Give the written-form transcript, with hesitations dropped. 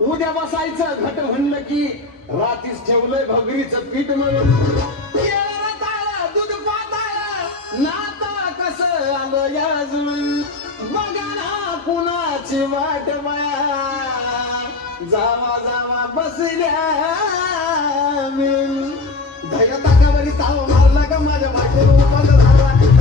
उद्या बसायचं घट म्हणलं की रातीच ठेवलंय भगरीचं पीठ म्हणून दूध पाताळ नाता कसं आलं याजून बघा ना कुणाची वाट माया जावा जावा बसल्या मी धैर्य ताकावरी ताव मारला का माझ्या बायकोला उपास झाला